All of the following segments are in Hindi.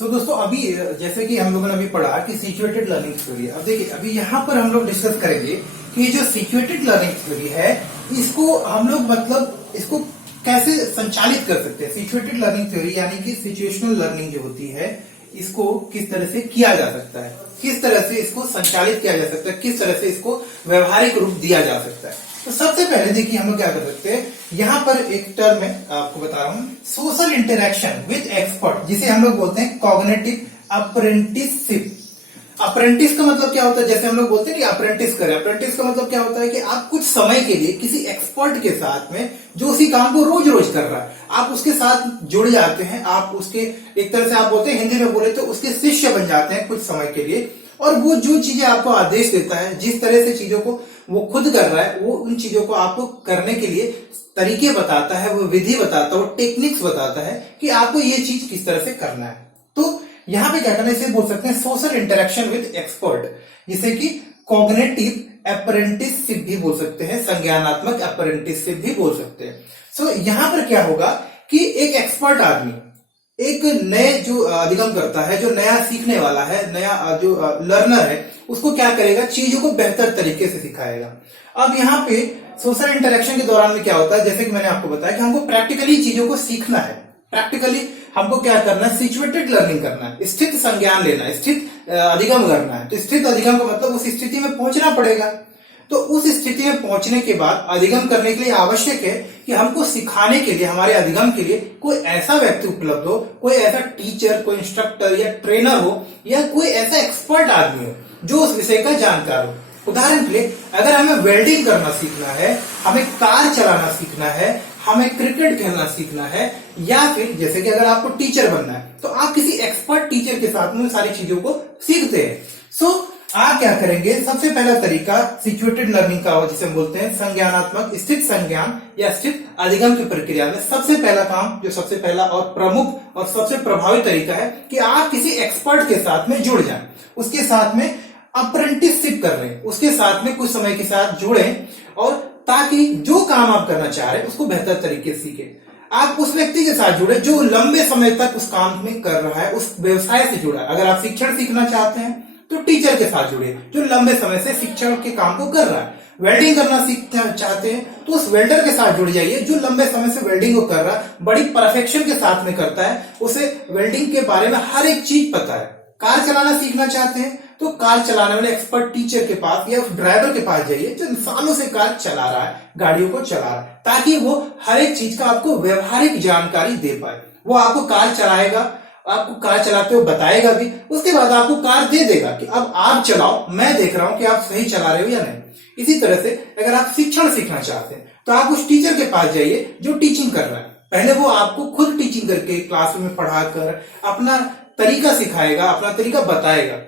तो दोस्तों अभी जैसे कि हम लोगों ने अभी पढ़ा कि सिचुएटेड लर्निंग थ्योरी। अब देखिए अभी यहाँ पर हम लोग डिस्कस करेंगे कि जो सिचुएटेड लर्निंग थ्योरी है इसको हम लोग मतलब इसको कैसे संचालित कर सकते हैं। सिचुएटेड लर्निंग थ्योरी यानी कि सिचुएशनल लर्निंग जो होती है इसको किस तरह से किया जा सकता है, किस तरह से इसको संचालित किया जा सकता है, किस तरह से इसको व्यवहारिक रूप दिया जा सकता है। तो सबसे पहले देखिए हम लोग क्या कर सकते हैं, यहाँ पर एक टर्म है आपको बता रहा हूं, सोशल इंटरेक्शन विद एक्सपर्ट, जिसे हम लोग बोलते हैं कॉग्निटिव अप्रेंटिसशिप। अप्रेंटिस का मतलब क्या होता है, जैसे हम लोग बोलते हैं कि अप्रेंटिस करें। अप्रेंटिस का मतलब क्या होता है कि आप कुछ समय के लिए किसी एक्सपर्ट के साथ में जो उसी काम को रोज रोज कर रहा है आप उसके साथ जुड़ जाते हैं, आप उसके एक तरह से आप बोलते हैं हिंदी में बोले तो उसके शिष्य बन जाते हैं कुछ समय के लिए। और वो जो चीजें आपको आदेश देता है, जिस तरह से चीजों को वो खुद कर रहा है, वो उन चीजों को आपको करने के लिए तरीके बताता है, वो विधि बताता है, वो टेक्निक्स बताता है कि आपको ये चीज किस तरह से करना है। तो यहाँ पे क्या करना है, इसे बोल सकते हैं सोशल इंटरेक्शन विद एक्सपर्ट, जिसे कि कॉग्निटिव अप्रेंटिसशिप भी बोल सकते हैं, संज्ञानात्मक अप्रेंटिसशिप भी बोल सकते हैं। सो यहाँ पर क्या होगा कि एक एक्सपर्ट आदमी एक नए जो अधिगम करता है, जो नया सीखने वाला है, नया जो लर्नर है, उसको क्या करेगा, चीजों को बेहतर तरीके से सिखाएगा। अब यहाँ पे सोशल इंटरेक्शन के दौरान में क्या होता है, जैसे कि मैंने आपको बताया कि हमको प्रैक्टिकली चीजों को सीखना है, प्रैक्टिकली हमको क्या करना है, सिचुएटेड लर्निंग करना है, स्थित संज्ञान लेना है, स्थित अधिगम करना है। तो स्थित अधिगम का मतलब उस स्थिति में पहुंचना पड़ेगा। तो उस स्थिति में पहुंचने के बाद अधिगम करने के लिए आवश्यक है कि हमको सिखाने के लिए, हमारे अधिगम के लिए कोई ऐसा व्यक्ति उपलब्ध हो, कोई ऐसा टीचर, कोई इंस्ट्रक्टर या ट्रेनर हो, या कोई ऐसा एक्सपर्ट आदमी हो जो उस विषय का जानकार हो। उदाहरण के लिए अगर हमें वेल्डिंग करना सीखना है, हमें कार चलाना सीखना है, हमें क्रिकेट खेलना सीखना है, या फिर जैसे कि अगर आपको टीचर बनना है तो आप किसी एक्सपर्ट टीचर के साथ में सारी चीजों को सीखते हैं। सो आप क्या करेंगे, सबसे पहला तरीका सिचुएटेड लर्निंग का हो, जिसे हम बोलते हैं संज्ञानात्मक स्थित संज्ञान या स्थित अधिगम की प्रक्रिया में सबसे पहला काम, जो सबसे पहला और प्रमुख और सबसे प्रभावी तरीका है कि आप किसी एक्सपर्ट के साथ में जुड़ जाएं, उसके साथ में अप्रेंटिसशिप कर रहे हैं, उसके साथ में कुछ समय के साथ जुड़े, और ताकि जो काम आप करना चाह रहे हैं उसको बेहतर तरीके से सीखे। आप उस व्यक्ति के साथ जुड़े जो लंबे समय तक उस काम में कर रहा है, उस व्यवसाय से जुड़ा है। अगर आप शिक्षण सीखना चाहते हैं तो टीचर के साथ जुड़े जो लंबे समय से शिक्षण के काम को कर रहा है। वेल्डिंग करना सीखना चाहते हैं तो उस वेल्डर के साथ जुड़ जाइए जो लंबे समय से वेल्डिंग को कर रहा है, बड़ी परफेक्शन के साथ में करता है, उसे वेल्डिंग के बारे में हर एक चीज पता है। कार चलाना सीखना चाहते हैं तो कार चलाने वाले एक्सपर्ट टीचर के पास या उस ड्राइवर के पास जाइए जो सालों से कार चला रहा है, गाड़ियों को चला रहा है, ताकि वो हर एक चीज का आपको व्यवहारिक जानकारी दे पाए। वो आपको कार चलाएगा, आपको कार चलाते हुए बताएगा भी, उसके बाद आपको कार दे देगा कि अब आप चलाओ, मैं देख रहा हूं कि आप सही चला रहे हो या नहीं। इसी तरह से अगर आप शिक्षण सीखना चाहते हैं तो आप उस टीचर के पास जाइए जो टीचिंग कर रहा है। पहले वो आपको खुद टीचिंग करके क्लासरूम में पढ़ाकर अपना तरीका सिखाएगा, अपना तरीका बताएगा।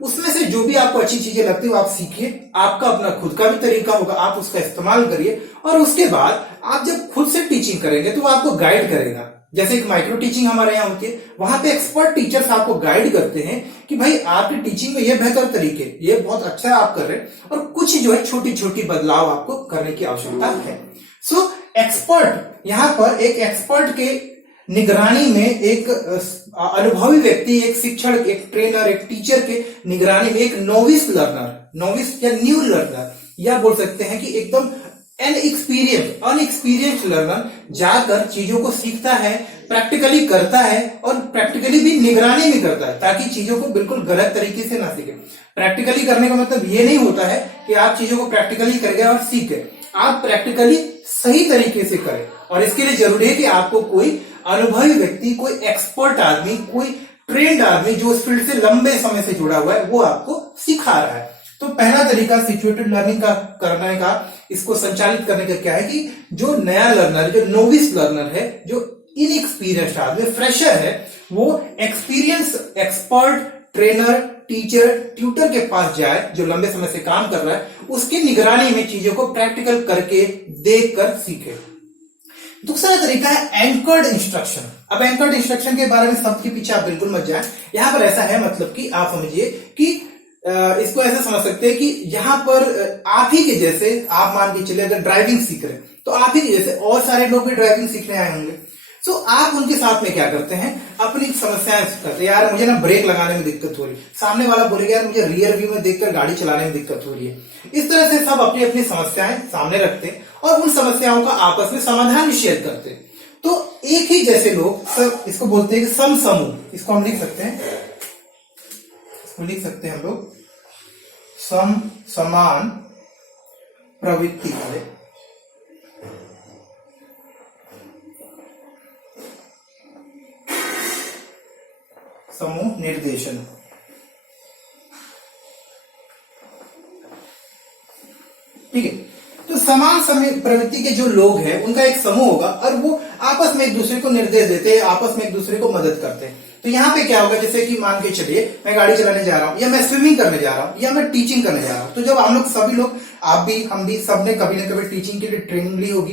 उसमें से जो भी आपको अच्छी चीजें लगती है वो आप सीखिए, आपका अपना खुद का भी तरीका होगा, आप उसका इस्तेमाल करिए, और उसके बाद आप जब खुद से टीचिंग करेंगे तो वो आपको गाइड करेगा। जैसे एक माइक्रो टीचिंग हमारे यहाँ होती है, वहां पे एक्सपर्ट टीचर्स आपको गाइड करते हैं कि भाई आपकी टीचिंग में ये बेहतर तरीके, ये बहुत अच्छा आप कर रहे हैं, और कुछ जो है छोटी छोटी बदलाव आपको करने की आवश्यकता है। सो एक्सपर्ट, यहाँ पर एक एक्सपर्ट के निगरानी में एक अनुभवी व्यक्ति, एक शिक्षक, एक ट्रेनर, एक टीचर के निगरानी में एक नोविस लर्नर, नोविस या न्यू लर्नर, या बोल सकते हैं कि एकदम अनएक्सपीरियंस्ड लर्नर जाकर चीजों को सीखता है, प्रैक्टिकली करता है, और प्रैक्टिकली भी निगरानी भी करता है, ताकि चीजों को बिल्कुल गलत तरीके से ना सीखे। प्रैक्टिकली करने का मतलब ये नहीं होता है कि आप चीजों को प्रैक्टिकली करेंगे और सीख गए, आप प्रैक्टिकली सही तरीके से करें। और इसके लिए जरूरी है कि आपको कोई अनुभवी व्यक्ति, कोई एक्सपर्ट आदमी, कोई ट्रेंड आदमी जो उस फील्ड से लंबे समय से जुड़ा हुआ है, वो आपको सिखा रहा है। तो पहला तरीका सिचुएटेड लर्निंग का करने का, इसको संचालित करने का क्या है कि जो नया लर्नर, जो नोविस लर्नर है, जो इनएक्सपीरियंस्ड आदमी, फ्रेशर है, वो experience expert, trainer, teacher, tutor के पास जाए जो लंबे समय से काम कर रहा है, उसकी निगरानी में चीजों को प्रैक्टिकल करके देख कर सीखे। दूसरा तरीका है एंकर्ड इंस्ट्रक्शन। अब एंकर्ड इंस्ट्रक्शन के बारे में सबके पीछे आप बिल्कुल मत जाए। यहां पर ऐसा है, मतलब कि आप समझिए कि इसको ऐसा समझ सकते हैं कि यहाँ पर आप ही के जैसे, आप मान के चले अगर ड्राइविंग सीख रहे हैं तो आप ही के जैसे और सारे लोग भी ड्राइविंग सीखने आए होंगे। सो आप उनके साथ में क्या करते हैं, अपनी समस्याएं करते हैं। यार मुझे ना ब्रेक लगाने में दिक्कत हो रही है, सामने वाला बोलेगा यार मुझे रियर व्यू में देखकर गाड़ी चलाने में दिक्कत हो रही है। इस तरह से सब अपनी अपनी समस्याएं सामने रखते हैं और उन समस्याओं का आपस में समाधान भी शेयर करते हैं। तो एक ही जैसे लोग सब, इसको बोलते हैं सम समूह। इसको हम लिख सकते हैं, इसको लिख सकते हैं हम लोग समान प्रवृत्ति वाले समूह निर्देशन। ठीक है, तो समान प्रवृत्ति के जो लोग हैं उनका एक समूह होगा और वो आपस में एक दूसरे को निर्देश देते हैं, आपस में एक दूसरे को मदद करते हैं। तो यहाँ पे क्या होगा, जैसे कि मान के चलिए मैं गाड़ी चलाने जा रहा हूं, या मैं स्विमिंग करने जा रहा हूं, या मैं टीचिंग करने जा रहा हूं। तो जब हम लोग सभी लोग, आप भी हम भी, सबने कभी ना कभी टीचिंग के लिए ट्रेनिंग ली होगी।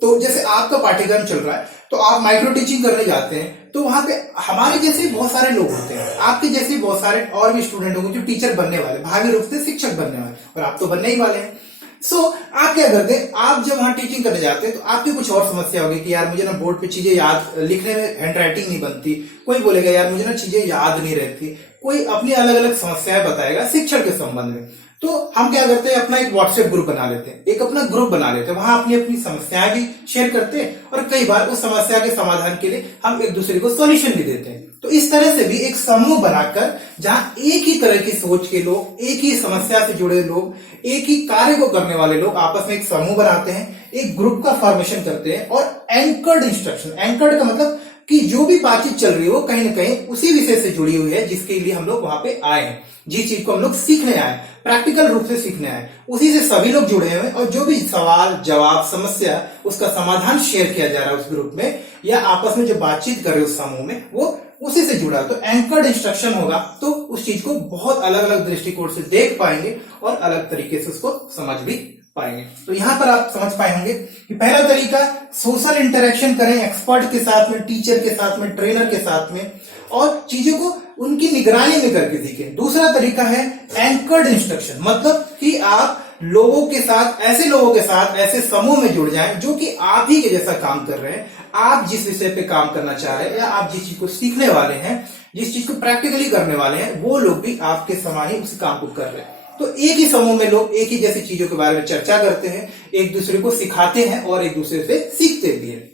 तो जैसे आपका पाठ्यक्रम चल रहा है तो आप माइक्रो टीचिंग करने जाते हैं, तो वहां पे हमारे जैसे बहुत सारे लोग होते हैं, आपके जैसे बहुत सारे और भी स्टूडेंट होंगे जो टीचर बनने वाले, भावी रूप से शिक्षक बनने वाले, और आप तो बनने ही वाले हैं। सो आप क्या करते हैं, आप जब वहां टीचिंग करने जाते हैं तो आपकी कुछ और समस्या होगी कि यार मुझे ना बोर्ड पे चीजें याद, लिखने में हैंड राइटिंग नहीं बनती, कोई बोलेगा यार मुझे ना चीजें याद नहीं रहती, कोई अपनी अलग अलग समस्याएं बताएगा शिक्षण के संबंध में। तो हम क्या करते हैं, अपना एक व्हाट्सएप ग्रुप बना लेते हैं, एक अपना ग्रुप बना लेते हैं, वहां अपनी अपनी समस्याएं भी शेयर करते हैं और कई बार उस समस्या के समाधान के लिए हम एक दूसरे को सॉल्यूशन भी देते हैं। तो इस तरह से भी एक समूह बनाकर, जहां एक ही तरह की सोच के लोग, एक ही समस्या से जुड़े लोग, एक ही कार्य को करने वाले लोग आपस में एक समूह बनाते हैं, एक ग्रुप का फॉर्मेशन करते हैं और एंकर्ड इंस्ट्रक्शन, एंकर्ड का मतलब कि जो भी बातचीत चल रही है वो कहीं ना कहीं उसी विषय से जुड़ी हुई है जिसके लिए हम लोग वहां पे आए हैं, जिस चीज को हम लोग सीखने आए, प्रैक्टिकल रूप से सीखने आए, उसी से सभी लोग जुड़े हुए हैं और जो भी सवाल जवाब समस्या उसका समाधान शेयर किया जा रहा है उस ग्रुप में, या आपस में जो बातचीत कर रहे हैं उस समूह में, वो उसी से जुड़ा। तो एंकर्ड इंस्ट्रक्शन होगा तो उस चीज को बहुत अलग अलग दृष्टिकोण से देख पाएंगे और अलग तरीके से उसको समझ भी पाएंगे। तो यहां पर आप समझ पाए होंगे कि पहला तरीका सोशल इंटरेक्शन करें एक्सपर्ट के साथ में, टीचर के साथ में, ट्रेनर के साथ में, और चीजों को उनकी निगरानी में करके सीखें। दूसरा तरीका है एंकर्ड इंस्ट्रक्शन, मतलब कि आप लोगों के साथ, ऐसे लोगों के साथ, ऐसे समूह में जुड़ जाएं जो कि आप ही के जैसा काम कर रहे हैं, आप जिस विषय पे काम करना चाह रहे हैं या आप जिस चीज को सीखने वाले हैं, जिस चीज को प्रैक्टिकली करने वाले हैं, वो लोग भी आपके समान ही उस काम को कर रहे हैं। तो एक ही समूह में लोग एक ही जैसी चीजों के बारे में चर्चा करते हैं, एक दूसरे को सिखाते हैं और एक दूसरे से सीखते भी हैं।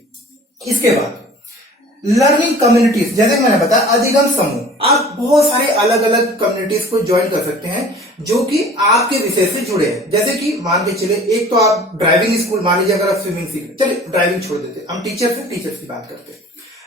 इसके बाद लर्निंग कम्युनिटीज, जैसे मैंने बताया अधिगम समूह, आप बहुत सारे अलग अलग कम्युनिटीज को ज्वाइन कर सकते हैं जो कि आपके विषय से जुड़े हैं। जैसे कि मान के चले, एक तो आप ड्राइविंग स्कूल, मान लीजिए अगर आप स्विमिंग सीख, चलिए ड्राइविंग छोड़ देते, हम टीचर्स की बात करते हैं।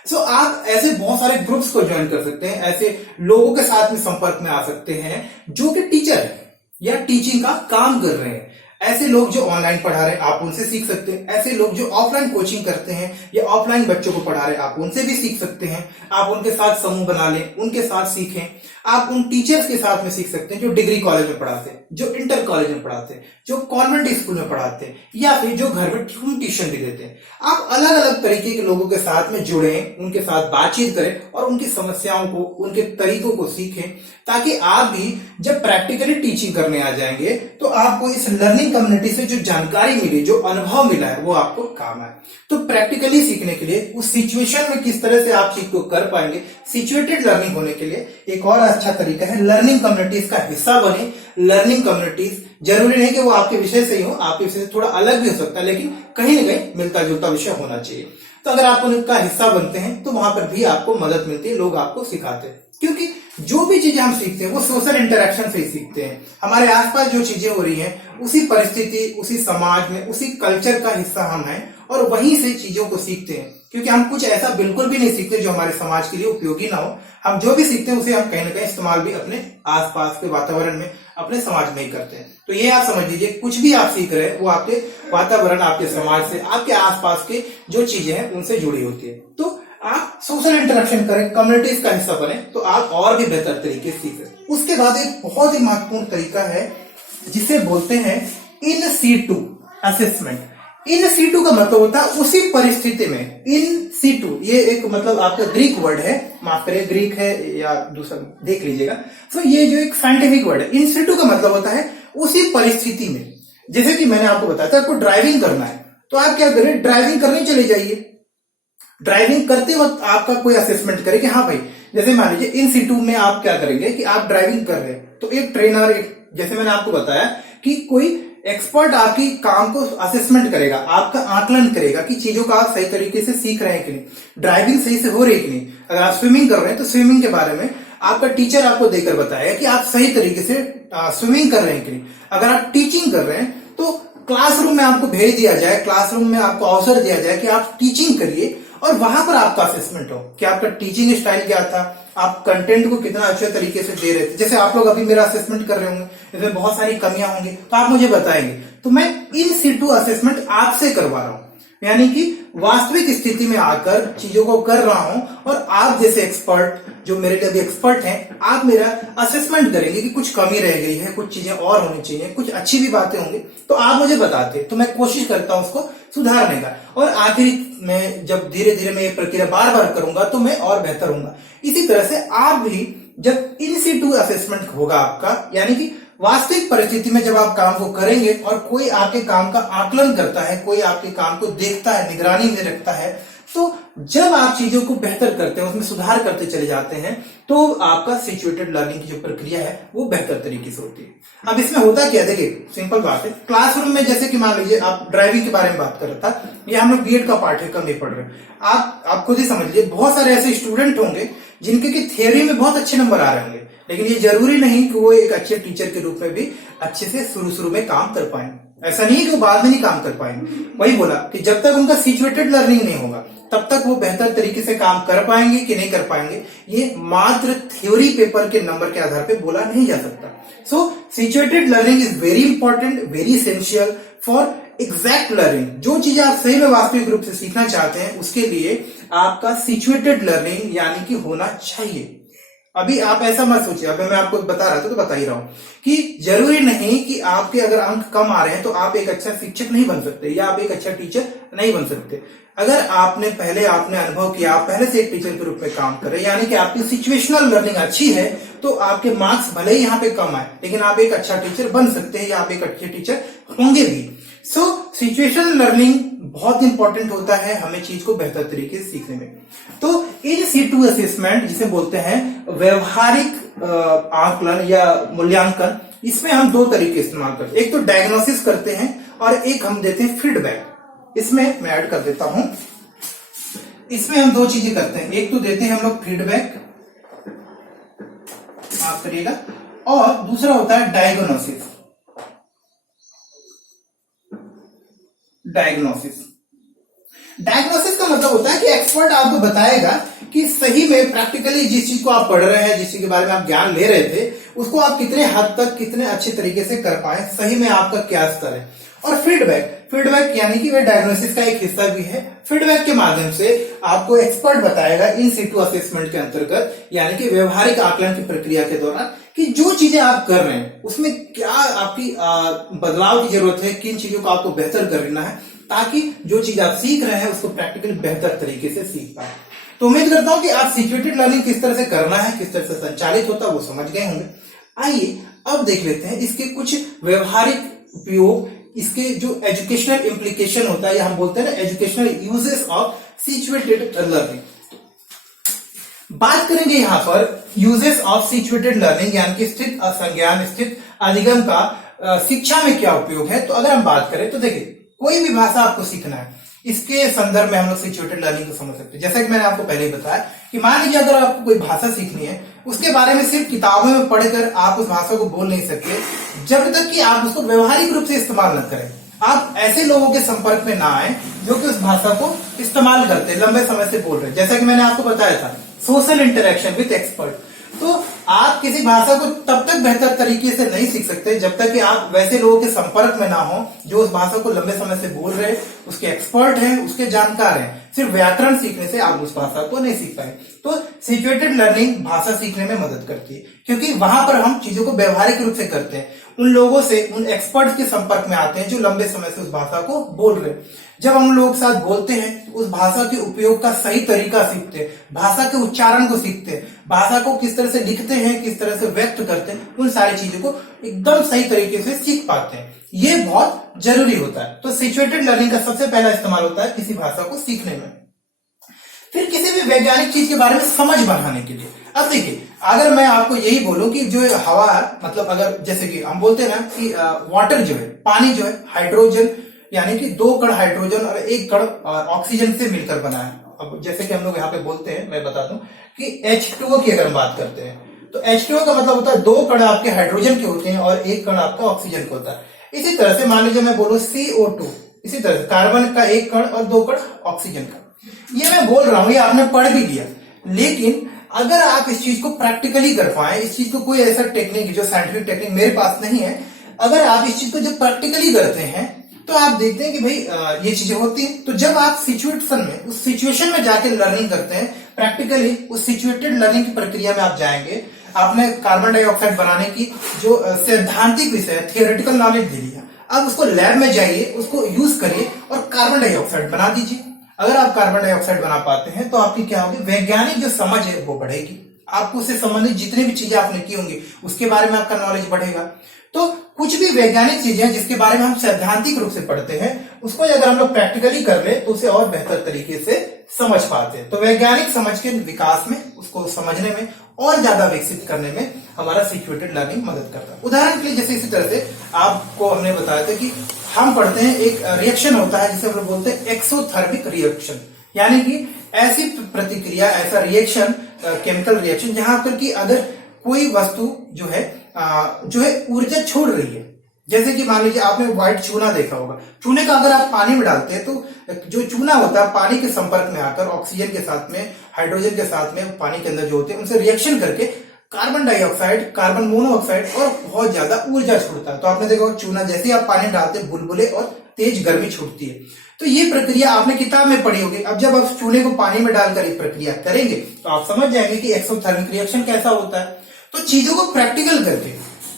सो आप ऐसे बहुत सारे ग्रुप्स को ज्वाइन कर सकते हैं, ऐसे लोगों के साथ में संपर्क में आ सकते हैं जो कि टीचर है या टीचिंग का काम कर रहे हैं। ऐसे लोग जो ऑनलाइन पढ़ा रहे हैं आप उनसे सीख सकते हैं, ऐसे लोग जो ऑफलाइन कोचिंग करते हैं या ऑफलाइन बच्चों को पढ़ा रहे हैं आप उनसे भी सीख सकते हैं। आप उनके साथ समूह बना लें, उनके साथ सीखें। आप उन टीचर्स के साथ में सीख सकते हैं जो डिग्री कॉलेज में पढ़ाते हैं, जो इंटर कॉलेज में पढ़ाते हैं, जो कॉन्वेंट स्कूल में पढ़ाते हैं, या फिर जो घर में ट्यूशन भी देते हैं। आप अलग अलग तरीके के लोगों के साथ में जुड़ें, उनके साथ बातचीत करें और उनकी समस्याओं को, उनके तरीकों को सीखें, ताकि आप भी जब प्रैक्टिकली टीचिंग करने आ जाएंगे तो आपको इस लर्निंग कम्युनिटी से जो जानकारी मिली, जो अनुभव मिला है, वो आपको काम आए। तो प्रैक्टिकली सीखने के लिए उस सिचुएशन में किस तरह से आप चीज को कर पाएंगे, सिचुएटेड लर्निंग होने के लिए एक और अच्छा तरीका है लर्निंग कम्युनिटीज का हिस्सा बने। लर्निंग कम्युनिटीज जरूरी नहीं कि वो आपके विषय से ही हो, आपके विषय से थोड़ा अलग भी हो सकता है, लेकिन कहीं ना कहीं मिलता जुलता विषय होना चाहिए। तो अगर आप उनका हिस्सा बनते हैं तो वहां पर भी आपको मदद मिलती है, लोग आपको सिखाते हैं, क्योंकि जो भी चीजें हम सीखते हैं वो सोशल इंटरेक्शन से ही सीखते हैं। हमारे आसपास जो चीजें हो रही हैं उसी परिस्थिति, उसी समाज में, उसी कल्चर का हिस्सा हम हैं और वहीं से चीजों को सीखते हैं। क्योंकि हम कुछ ऐसा बिल्कुल भी नहीं सीखते जो हमारे समाज के लिए उपयोगी ना हो। हम जो भी सीखते हैं उसे हम कहीं ना कहीं इस्तेमाल भी अपने आसपास के वातावरण में, अपने समाज में ही करते हैं। तो ये आप समझ लीजिए, कुछ भी आप सीख रहे हैं वो आपके वातावरण, आपके समाज से, आपके आसपास के जो चीजें हैं उनसे जुड़ी होती है। तो आप सोशल इंटरेक्शन करें, कम्युनिटीज का हिस्सा बने, तो आप और भी बेहतर तरीके से सीख सकते। उसके बाद एक बहुत ही महत्वपूर्ण तरीका है जिसे बोलते हैं in situ assessment. In situ का मतलब होता है उसी परिस्थिति में। इन सीटू ये एक मतलब आपका ग्रीक वर्ड है, माफ करिए ग्रीक है या दूसरा देख लीजिएगा। तो ये जो एक साइंटिफिक वर्ड है, इन सीटू का मतलब होता है उसी परिस्थिति में। जैसे कि मैंने आपको बताया था, आपको ड्राइविंग करना है तो आप क्या करें, ड्राइविंग करने चले जाइए। ड्राइविंग करते वक्त आपका कोई असेसमेंट करे कि हाँ भाई, जैसे मान लीजिए इन सिटू में आप क्या करेंगे कि आप ड्राइविंग कर रहे हैं तो एक ट्रेनर, जैसे मैंने आपको बताया कि कोई एक्सपर्ट आपकी काम को असेसमेंट करेगा, आपका आकलन करेगा कि चीजों का आप सही तरीके से सीख रहे हैं कि नहीं, ड्राइविंग सही से हो रही है कि नहीं। अगर आप स्विमिंग कर रहे हैं तो स्विमिंग के बारे में आपका टीचर आपको देकर बताएगा कि आप सही तरीके से स्विमिंग कर रहे हैं कि नहीं। अगर आप टीचिंग कर रहे हैं तो क्लासरूम में आपको भेज दिया जाए, क्लासरूम में आपको अवसर दिया जाए कि आप टीचिंग करिए और वहां पर आपका असेसमेंट हो कि आपका टीचिंग स्टाइल क्या था, आप कंटेंट को कितना अच्छे तरीके से दे रहे थे। जैसे आप लोग अभी मेरा असेसमेंट कर रहे होंगे, इसमें बहुत सारी कमियां होंगी तो आप मुझे बताएंगे, तो मैं इन सिटू असेसमेंट आपसे करवा रहा हूं, यानी कि वास्तविक स्थिति में आकर चीजों को कर रहा हूं और आप जैसे एक्सपर्ट, जो मेरे लिए अभी एक्सपर्ट हैं, आप मेरा असेसमेंट करेंगे कि कुछ कमी रह गई है, कुछ चीजें और होनी चाहिए, कुछ अच्छी भी बातें होंगी तो आप मुझे बताते, तो मैं कोशिश करता हूं उसको सुधारने का, और आखिर में जब धीरे धीरे मैं ये प्रक्रिया बार बार करूंगा तो मैं और बेहतर होऊंगा। इसी तरह से आप भी जब इन सिटू असेसमेंट होगा आपका, यानी कि वास्तविक परिस्थिति में जब आप काम को करेंगे और कोई आपके काम का आकलन करता है, कोई आपके काम को देखता है, निगरानी में रखता है, तो जब आप चीजों को बेहतर करते हैं, उसमें सुधार करते चले जाते हैं, तो आपका सिचुएटेड लर्निंग की जो प्रक्रिया है वो बेहतर तरीके से होती है। अब इसमें होता क्या, देखिए सिंपल बात है, क्लासरूम में जैसे कि मान लीजिए आप ड्राइविंग के बारे में बात कर रहा था, ये हम लोग बीएड का पाठ्यक्रम नहीं पढ़ रहे, आप खुद ही समझ लीजिए बहुत सारे ऐसे स्टूडेंट होंगे जिनके की थियोरी में बहुत अच्छे नंबर आ रहे होंगे, लेकिन ये जरूरी नहीं कि वो एक अच्छे टीचर के रूप में भी अच्छे से शुरू में काम कर पाएंगे। ऐसा नहीं है कि वो बाद में नहीं काम कर पाएंगे। वही बोला कि जब तक उनका सिचुएटेड लर्निंग नहीं होगा तब तक वो बेहतर तरीके से काम कर पाएंगे कि नहीं कर पाएंगे, ये मात्र थ्योरी पेपर के नंबर के आधार पर बोला नहीं जा सकता। So situated learning is very important, very essential for exact learning. जो चीजें आप सही में वास्तविक रूप से सीखना चाहते हैं उसके लिए आपका सिचुएटेड लर्निंग यानी कि होना चाहिए। अभी आप ऐसा मत सोचिए, अभी मैं आपको बता रहा था तो बता ही रहा हूं कि जरूरी नहीं कि आपके अगर अंक कम आ रहे हैं तो आप एक अच्छा शिक्षक नहीं बन सकते या आप एक अच्छा टीचर नहीं बन सकते। अगर आपने अनुभव किया, आप पहले से एक टीचर के रूप में काम कर रहे हैं, यानी कि आपकी सिचुएशनल लर्निंग अच्छी है, तो आपके मार्क्स भले ही यहाँ पे कम आए लेकिन आप एक अच्छा टीचर बन सकते हैं या आप एक अच्छे टीचर होंगे भी। सो सिचुएशनल लर्निंग बहुत इंपॉर्टेंट होता है हमें चीज को बेहतर तरीके से सीखने में। तो इन सिटू असेसमेंट जिसे बोलते हैं व्यवहारिक आकलन या मूल्यांकन, इसमें हम दो तरीके इस्तेमाल करते हैं, एक तो डायग्नोसिस करते हैं और एक हम देते हैं फीडबैक। इसमें मैं ऐड कर देता हूं, इसमें हम दो चीजें करते हैं, एक तो देते हैं हम लोग फीडबैक, माफ करिएगा, और दूसरा होता है डायग्नोसिस। डायग्नोसिस का मतलब होता है कि एक्सपर्ट आपको बताएगा कि सही में प्रैक्टिकली जिस चीज को आप पढ़ रहे हैं, जिस चीज के बारे में आप ज्ञान ले रहे थे, उसको आप कितने हद तक कितने अच्छे तरीके से कर पाए, सही में आपका क्या स्तर है। और फीडबैक यानी कि वह डायग्नोसिस का एक हिस्सा भी है। फीडबैक के माध्यम से आपको एक्सपर्ट बताएगा इन सिटू असेसमेंट के अंतर्गत, यानी कि व्यवहारिक आकलन की प्रक्रिया के दौरान, कि जो चीजें आप कर रहे हैं उसमें क्या आपकी बदलाव की जरूरत है, किन चीजों को आपको बेहतर करना है, ताकि जो चीज आप सीख रहे हैं उसको प्रैक्टिकली बेहतर तरीके से सीख पाए। तो उम्मीद करता हूं कि आप सिचुएटेड लर्निंग किस तरह से करना है, किस तरह से संचालित होता है वो समझ गए होंगे। आइए अब देख लेते हैं इसके कुछ व्यवहारिक उपयोग, इसके जो एजुकेशनल इम्प्लीकेशन होता है या हम बोलते हैं ना educational uses of situated learning. बात करेंगे यहां पर यूजेस ऑफ सिचुएटेड लर्निंग, यानी कि स्थित असंज्ञान स्थित अधिगम का शिक्षा में क्या उपयोग है। तो अगर हम बात करें तो देखिए, कोई भी भाषा आपको सीखना है, इसके संदर्भ में हम लोग सिचुएटेड लर्निंग को समझ सकते हैं। जैसा कि मैंने आपको पहले ही बताया कि मान लीजिए अगर आपको कोई भाषा सीखनी है, उसके बारे में सिर्फ किताबों में पढ़कर आप उस भाषा को बोल नहीं सकते जब तक कि आप उसको व्यवहारिक रूप से इस्तेमाल न करें। आप ऐसे लोगों के संपर्क में ना आए जो कि उस भाषा को इस्तेमाल करते हैं, लंबे समय से बोल रहे हैं। जैसा कि मैंने आपको बताया था, सोशल इंटरेक्शन विद एक्सपर्ट। तो आप किसी भाषा को तब तक बेहतर तरीके से नहीं सीख सकते जब तक कि आप वैसे लोगों के संपर्क में ना हो जो उस भाषा को लंबे समय से बोल रहे हैं, उसके एक्सपर्ट हैं, उसके जानकार हैं। सिर्फ व्याकरण सीखने से आप उस भाषा को नहीं सीख पाए। तो सिचुएटेड लर्निंग भाषा सीखने में मदद करती है, क्योंकि वहां पर हम चीजों को व्यवहारिक रूप से करते हैं, उन लोगों से, उन एक्सपर्ट्स के संपर्क में आते हैं जो लंबे समय से उस भाषा को बोल रहे हैं। जब हम लोगों के साथ बोलते हैं, उस भाषा के उपयोग का सही तरीका सीखते हैं, भाषा के उच्चारण को सीखते हैं, भाषा को किस तरह से लिखते हैं, किस तरह से व्यक्त करते हैं, उन सारी चीजों को एकदम सही तरीके से सीख पाते हैं। ये बहुत जरूरी होता है। तो सिचुएटेड लर्निंग का सबसे पहला इस्तेमाल होता है किसी भाषा को सीखने में। फिर किसी भी वैज्ञानिक चीज के बारे में समझ बढ़ाने के लिए। अब देखिए, अगर मैं आपको यही बोलूं कि जो हवा है, मतलब अगर जैसे कि हम बोलते हैं ना कि वाटर जो है, पानी जो है, हाइड्रोजन यानी कि 2 कण हाइड्रोजन और 1 कण ऑक्सीजन से मिलकर बना है। अब जैसे कि हम लोग यहाँ पे बोलते हैं, मैं बता दूं कि H2O की अगर हम बात करते हैं तो H2O का मतलब होता है 2 कण आपके हाइड्रोजन के होते हैं और 1 कण आपका ऑक्सीजन का होता है। इसी तरह से मान लीजिए मैं बोलूं CO2, इसी तरह कार्बन का 1 कण और 2 कण ऑक्सीजन का। ये मैं बोल रहा हूं, ये आपने पढ़ भी लिया, लेकिन अगर आप इस चीज को प्रैक्टिकली कर पाए, इस चीज को कोई ऐसा टेक्निक जो साइंटिफिक टेक्निक मेरे पास नहीं है, अगर आप इस चीज को जब प्रैक्टिकली करते हैं तो आप देखते हैं कि भाई ये चीजें होती हैं। तो जब आप सिचुएशन में, उस सिचुएशन में जाके लर्निंग करते हैं, प्रैक्टिकली उस सिचुएटेड लर्निंग की प्रक्रिया में आप जाएंगे। आपने कार्बन डाइऑक्साइड बनाने की जो सैद्धांतिक विषय, थियोरेटिकल नॉलेज दे लिया, अब उसको लैब में जाइए, उसको यूज करिए और कार्बन डाइऑक्साइड बना दीजिए। अगर आप कार्बन डाइऑक्साइड बना पाते हैं तो आपकी क्या होगी, वैज्ञानिक जो समझ है वो बढ़ेगी। आपको उससे संबंधित जितनी भी चीजें आपने की होंगी उसके बारे में आपका नॉलेज बढ़ेगा। तो कुछ भी वैज्ञानिक चीजें जिसके बारे में हम सैद्धांतिक रूप से पढ़ते हैं, उसको अगर हम लोग प्रैक्टिकली कर ले तो उसे और बेहतर तरीके से समझ पाते हैं। तो वैज्ञानिक समझ के विकास में, उसको समझने में और ज्यादा विकसित करने में हमारा सिचुएटेड लर्निंग मदद करता है। उदाहरण के लिए जैसे इसी तरह से आपको हमने बताया था कि हम पढ़ते हैं एक रिएक्शन होता है जिसे हम लोग बोलते हैं एक्सोथर्मिक रिएक्शन, यानी कि ऐसी प्रतिक्रिया, ऐसा रिएक्शन, केमिकल रिएक्शन जहां पर कि अगर कोई वस्तु जो है ऊर्जा छोड़ रही है। जैसे कि मान लीजिए आपने व्हाइट चूना देखा होगा, चूने का अगर आप पानी में डालते हैं तो जो चूना होता है पानी के संपर्क में आकर ऑक्सीजन के साथ में, हाइड्रोजन के साथ में, पानी के अंदर जो होते हैं उनसे रिएक्शन करके कार्बन डाइऑक्साइड, कार्बन मोनोऑक्साइड और बहुत ज्यादा ऊर्जा छोड़ता है। तो आपने देखा चूना जैसे ही आप पानी डालते हैं बुलबुले और तेज गर्मी छूटती है। तो ये प्रक्रिया आपने किताब में पढ़ी होगी। अब जब आप चूने को पानी में डालकर ये प्रक्रिया करेंगे तो आप समझ जाएंगे कि एक्सोथर्मिक रिएक्शन कैसा होता है। तो चीजों को प्रैक्टिकल करके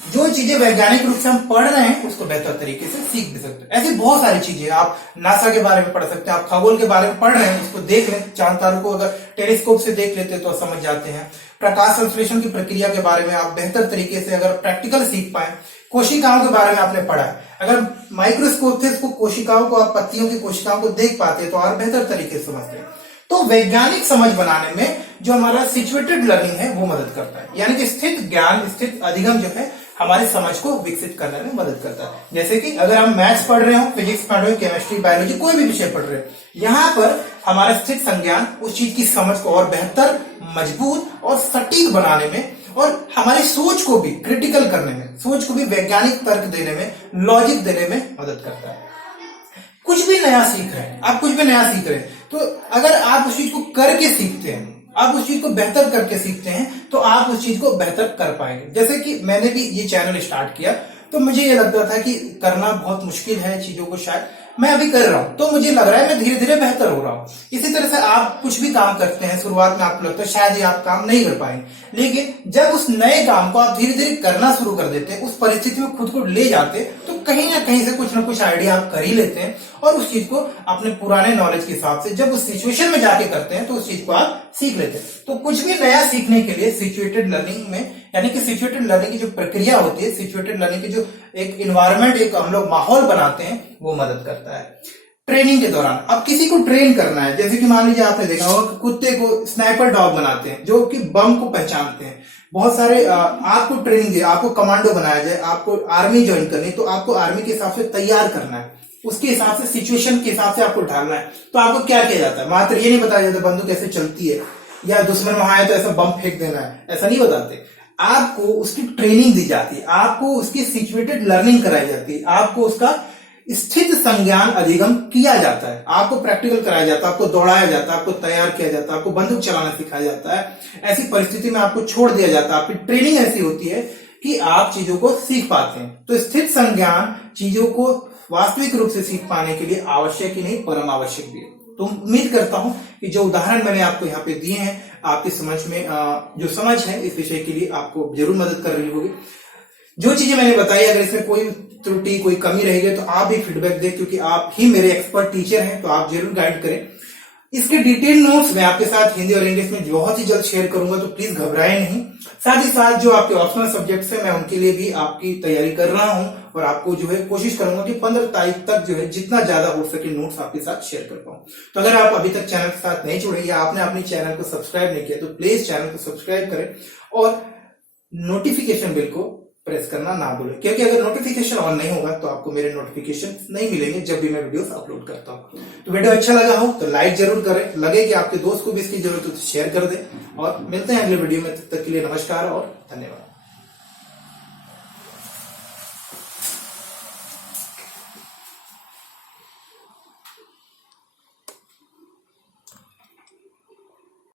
जो चीजें वैज्ञानिक रूप से हम पढ़ रहे हैं उसको बेहतर तरीके से सीख भी सकते हैं। ऐसी बहुत सारी चीजें, आप नासा के बारे में पढ़ सकते हैं, आप खगोल के बारे में पढ़ रहे हैं, उसको देख लें, चांद तारों को अगर टेलीस्कोप से देख लेते हैं तो समझ जाते हैं। प्रकाश संश्लेषण की प्रक्रिया के बारे में आप बेहतर तरीके से अगर प्रैक्टिकल सीख पाए। कोशिकाओं के बारे में आपने पढ़ा है, अगर माइक्रोस्कोप से इसको कोशिकाओं को, आप पत्तियों की कोशिकाओं को देख पाते हैं तो और बेहतर तरीके से समझते हैं। तो वैज्ञानिक समझ बनाने में जो हमारा सिचुएटेड लर्निंग है वो मदद करता है, यानी कि स्थित ज्ञान, स्थित अधिगम जो है हमारी समझ को विकसित करने में मदद करता है। जैसे कि अगर हम मैथ्स पढ़ रहे हो, फिजिक्स पढ़ रहे हो, केमिस्ट्री, बायोलॉजी, कोई भी विषय पढ़ रहे हो, यहाँ पर हमारा स्थित संज्ञान उस चीज की समझ को और बेहतर, मजबूत और सटीक बनाने में और हमारी सोच को भी क्रिटिकल करने में, सोच को भी वैज्ञानिक तर्क देने में, लॉजिक देने में मदद करता है। कुछ भी नया सीख रहे हैं, आप कुछ भी नया सीख रहे हैं तो अगर आप उस चीज को करके सीखते हैं, आप उस चीज को बेहतर करके सीखते हैं तो आप उस चीज को बेहतर कर पाएंगे। जैसे कि मैंने भी ये चैनल स्टार्ट किया तो मुझे ये लगता था कि करना बहुत मुश्किल है चीजों को, शायद मैं अभी कर रहा हूं तो मुझे लग रहा है मैं धीरे धीरे बेहतर हो रहा हूं। इसी तरह से आप कुछ भी काम करते हैं, शुरुआत में आपको लगता है शायद ये आप काम नहीं कर पाएंगे, लेकिन जब उस नए काम को आप धीरे धीरे करना शुरू कर देते हैं, उस परिस्थिति में खुद को ले जाते हैं तो कहीं ना कहीं से कुछ ना कुछ आइडिया आप कर ही लेते हैं और उस चीज को अपने पुराने नॉलेज के हिसाब से जब उस सिचुएशन में जाके करते हैं तो उस चीज को आप सीख लेते हैं। तो कुछ भी नया सीखने के लिए सिचुएटेड लर्निंग में, यानी कि सिचुएटेड लर्निंग की जो प्रक्रिया होती है, सिचुएटेड लर्निंग की जो एक इन्वायरमेंट, एक हम लोग माहौल बनाते हैं, वो मदद करता है। ट्रेनिंग के दौरान अब किसी को ट्रेन करना है, जैसे कि मान लीजिए आपने देखा होगा कुत्ते को स्नाइपर डॉग बनाते हैं जो कि बम को पहचानते हैं। बहुत सारे आपको ट्रेनिंग दिया, आपको कमांडो बनाया जाए, आपको आर्मी ज्वाइन करनी, तो आपको आर्मी के हिसाब से तैयार करना है, उसके हिसाब से, सिचुएशन के हिसाब से आपको ढालना है। तो आपको क्या किया जाता है, मात्र ये नहीं बताया जाता बंदूक कैसे चलती है या दुश्मन वहां आए तो ऐसा बम फेंक देना है, ऐसा नहीं बताते। आपको उसकी ट्रेनिंग दी जाती है, आपको उसकी सिचुएटेड लर्निंग कराई जाती है, आपको उसका स्थित संज्ञान अधिगम किया जाता है, आपको प्रैक्टिकल कराया जाता है, आपको दौड़ाया जाता है, आपको तैयार किया जाता है, आपको बंदूक चलाना सिखाया जाता है। ऐसी परिस्थिति में आपको छोड़ दिया जाता है, आपकी ट्रेनिंग ऐसी होती है कि आप चीजों को सीख पाते हैं। तो स्थित संज्ञान चीजों को वास्तविक रूप से सीख पाने के लिए आवश्यक ही नहीं, परम आवश्यक भी है। तो उम्मीद करता हूं कि जो उदाहरण मैंने आपको यहाँ पे दिए हैं, आपकी समझ में जो समझ है इस विषय के लिए आपको जरूर मदद कर रही होगी। जो चीजें मैंने बताई, अगर इसमें कोई त्रुटि, कोई कमी रहेगी तो आप भी फीडबैक दें, क्योंकि आप ही मेरे एक्सपर्ट टीचर हैं, तो आप जरूर गाइड करें। इसके डिटेल नोट्स मैं आपके साथ हिंदी और इंग्लिश में बहुत ही जल्द शेयर करूंगा, तो प्लीज घबराएं नहीं। साथ ही साथ जो आपके ऑप्शनल सब्जेक्ट्स है मैं उनके लिए भी आपकी तैयारी कर रहा हूं और आपको जो है कोशिश करूंगा कि 15 तारीख तक जो है जितना ज्यादा हो सके नोट्स आपके साथ शेयर कर पाऊं। तो अगर आप अभी तक चैनल के साथ नहीं जुड़े या आपने अपने चैनल को सब्सक्राइब नहीं किया तो प्लीज चैनल को सब्सक्राइब करें और नोटिफिकेशन बिल को प्रेस करना ना भूलें, क्योंकि अगर नोटिफिकेशन ऑन नहीं होगा तो आपको मेरे नोटिफिकेशन नहीं मिलेंगे जब भी मैं वीडियोस अपलोड करता हूं। तो वीडियो अच्छा लगा हो तो लाइक जरूर करें, लगे कि आपके दोस्त को भी इसकी जरूरत हो तो शेयर कर दें और मिलते हैं अगले वीडियो में। तब तक के लिए नमस्कार और धन्यवाद।